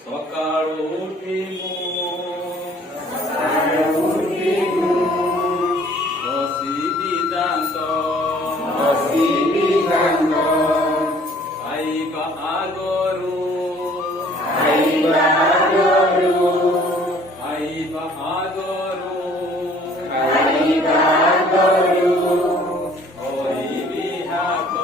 ସକାଳୁ ଉଠି ମୁଁ ବସିବି ଦାନ୍ତ ଖାଇବା ଆଗରୁ ଧୋଇବି ହାତ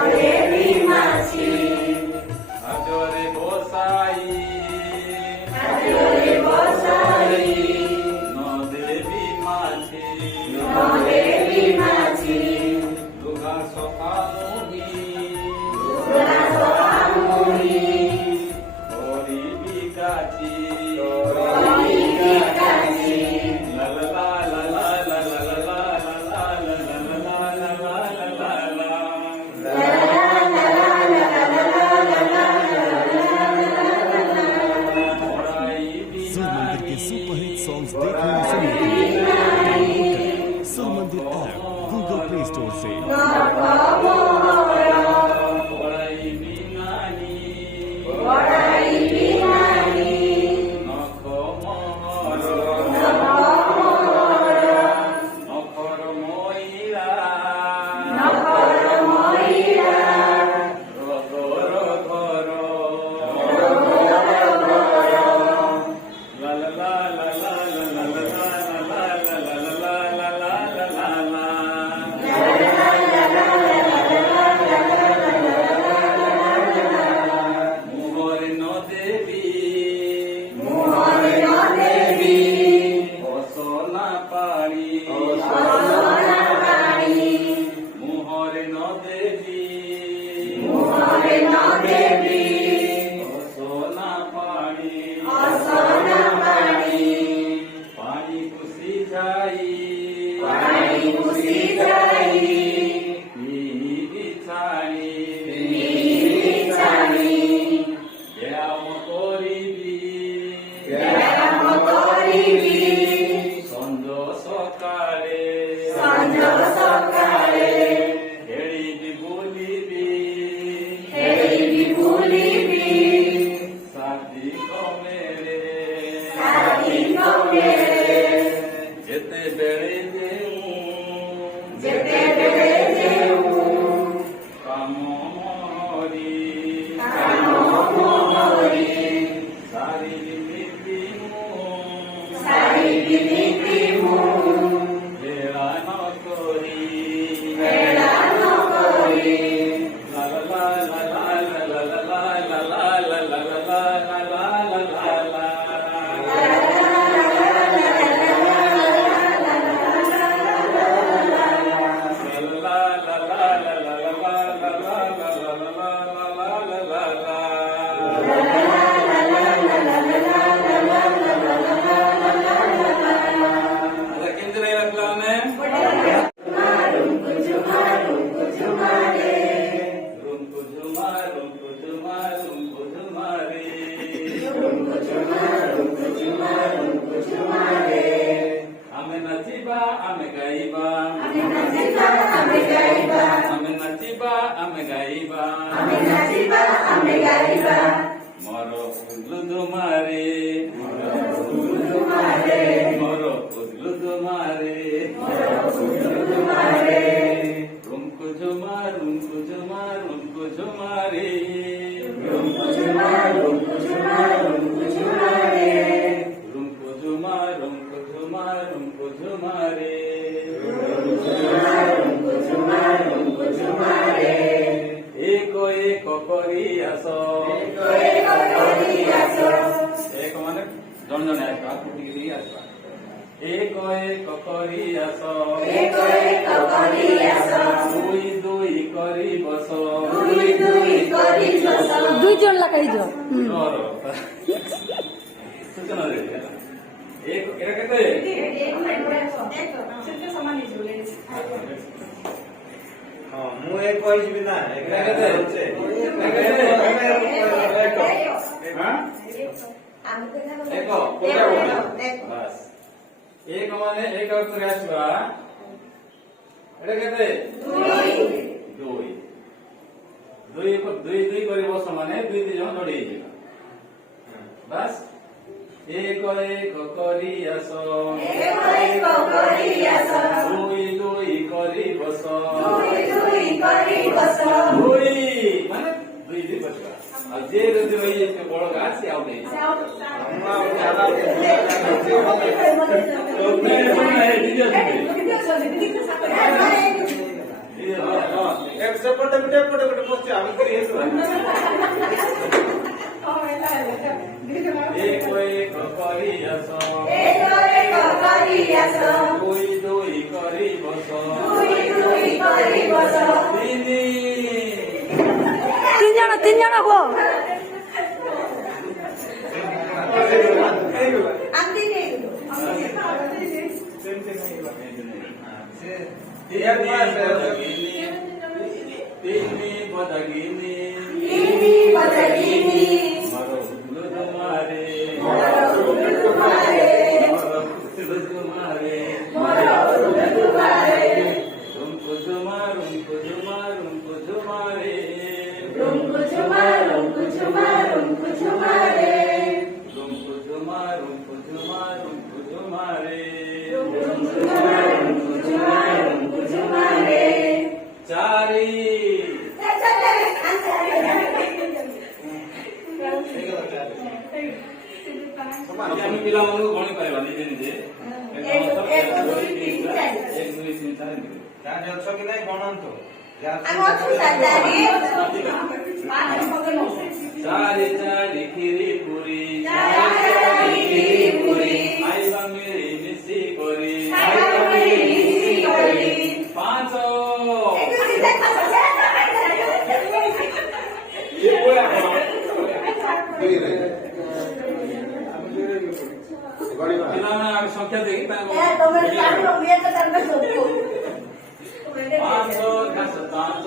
নদেবী মাছি আজরে বসাই আজরে বসাই নদেবী মাছি নদেবী মাছি দুগা সখামুনি দুর্গা সভামুনি হরি বিকাচি হরি কাছি লা লা লা লা লা লা লা লা লা লা লা লা লা লা লা सुर मंदिर के सुपरहिट सॉन्ग्स देखने और सुनने के लिए डाउनलोड करें सुर मंदिर ऐप गूगल प्ले स्टोर से। বড়াই বিনানি নখর ময়রা মোহর নদেবী অসনা পাড়ি অসনা পাড়ি মোহর নদেবী মোহর নদেবী অসনা পাড়ি অসনা পাড়ি পানি খুশি যাই পানি খুশি যাই পিড়ি ছাড়ি পিড়ি ছাড়ি ব্যায়াম করিবি ব্যায়াম করিবি সঞ্জ সকালে সঞ্জ সকালে খেলিবি বুলিবি খেলিবি বুলিবি সাথী কমেরে সাথী কমেরে যেতেবেলে যেউ যেতেবেলে যেউ কাম মরি কাম মোহরি সারিবি মিতিমু সারিবি নীতিমু হেরা ন করি হেলা নকরি লা লা লা লা লা লা লা লা লা লা লা লা লা লা লা লা ଆମେ ନାଚିବା ଆମେ ଗାଇବା ଆମେ ନାଚିବା ଆମେ ଗାଇବା ଆମେ ନାଚିବା ଆମେ ଗାଇବା ଆମେ ନାଚିବା ଆମେ ଗାଇବା ମୋର ଉଲ୍ଲୁ ତୁମାରେ ତୁମାରେ ମୋର ଉଲ୍ଲୁ ତୁମାରେ ତୁମାରେ ରୁମକୁ ଝୁମା ରୁମକୁ ଝୁମା ରୁମକୁ ଝୁମାରେ ରୁମକୁ ଝୁମା ରୁମକୁ ଝୁମା ରୁମକୁ ଝୁମାରେ ରୁମକୁ ଝୁମା ରୁମକୁ ଝୁମା ରୁମକୁ ଝୁମାରେ ରୁମକୁ ଝୁମା ରୁମକୁ ଝୁମାରେ ଏକ ଏକ କରି ଆସ ଏକ କରି ଆସ ଏକ ମାନେ ଜଣ ଜଣେ ଆସିବା ଫୁଟିକି ଟିକେ ଆସିବା ଏକ ଏକ କରି ଆସ ଏକ ଏକ କରି ଆସ ଦୁଇ ଦୁଇ କରି ବସ ଦୁଇ ଦୁଇ କରି ବସ ଦୁଇ ଜଣ ଲାଗାଇ ଦିଅ ଡର ସୂଚନା ଦେବି ହେଲା ଏକ ଏଟା କେତେ ହଁ ମୁଁ ଏକ କହିଯିବି ନା ଏଟା କେତେ ଏଟା କେତେ ହାଁ ଏକ କୋଟା ବାସ୍ ଏକ ମାନେ ଏକ କରି ଆସିବା ଏଟା କେତେ ଦୁଇ ଦୁଇ ଦୁଇ ଦୁଇ କରି ବସ ମାନେ ଦୁଇ ଦୁଇ ଜଣ ଯୋଡ଼ି ହେଇଯିବା ବାସ୍ ଏକ ଏକ କରି ଆସ ଏକ ଏକ କରି ଆସ ଦୁଇ ଦୁଇ କରି ବସ ଦୁଇ ଦୁଇ କରି ବସ ଦୁଇ ମାନେ ଦୁଇ ଦୁଇ ବସିବା ଆଉ ଯେ ଯଦି ରହିଯାଇଛି ବଳଗା ସେ ଆଉ ନେଇ ସେପଟେ ଗୋଟେ ବସିଛୁ ଆମେ କିଏ ହେଇଛୁ ଏକ ଏକ କରି ଆସ ଏକ ଏକ କରି ଆସ ଦୁଇ ଦୁଇ କରି ବସ ଦୁଇ କରି ବସ ତିନି ତିନି ଜଣ ହୁଅ ଆନ୍ତି ନେଇ ତିନି ବଦଗିନି ତିନି ବଦଗିନି ମର ତୁମାରେ ତୁମାରେ ତୁମାରେ ମୋର ତୁମାରେ ରୁଙ୍କୁ ଝୁମା ରୁଙ୍କୁ ଝୁମା ରୁଙ୍କୁ ଝୁମାରେ ରୁଙ୍କୁ ଝୁମା ରୁଙ୍କୁ ଝୁମା ରୁଙ୍କୁ ଝୁମାରେ ରୁଙ୍କୁ ଝୁମା ରୁଙ୍କୁ ଝୁମା ରୁଙ୍କୁ ଝୁମାରେ ରୁଙ୍କୁ ଝୁମା ରୁଙ୍କୁ ଝୁମା ରୁଙ୍କୁ ଝୁମାରେ ଚାରି ଆମେ ପିଲାମାନଙ୍କୁ ଗଣି ପାରିବା ନିଜେ ନିଜେ ଏକ ଦୁଇ ତିନି ଚାରି। ଏକ ଦୁଇ ତିନି ଚାରି ଯାହା ଅଛ କି ନାଇଁ ଗଣନ୍ତୁ ଆମେ ଅଛୁ ସାଧାରୀ ଚାରି ଚାରି କ୍ଷୀରି ପୁରୀ ଚାରି କ୍ଷୀରି ପୁରୀ ଖାଇବା ମିଳି ମିଶି କରି ଖାଇବା ମିଳି ମିଶି କରି ପାଞ୍ଚ ପିଲାମାନେ ଆମେ ସଂଖ୍ୟା ଦେଇକି ତମେ ଜାଣିବ ମୁଁ ଏତେ ତାଙ୍କ ସବୁ ପାଞ୍ଚ ଦଶ ପାଞ୍ଚ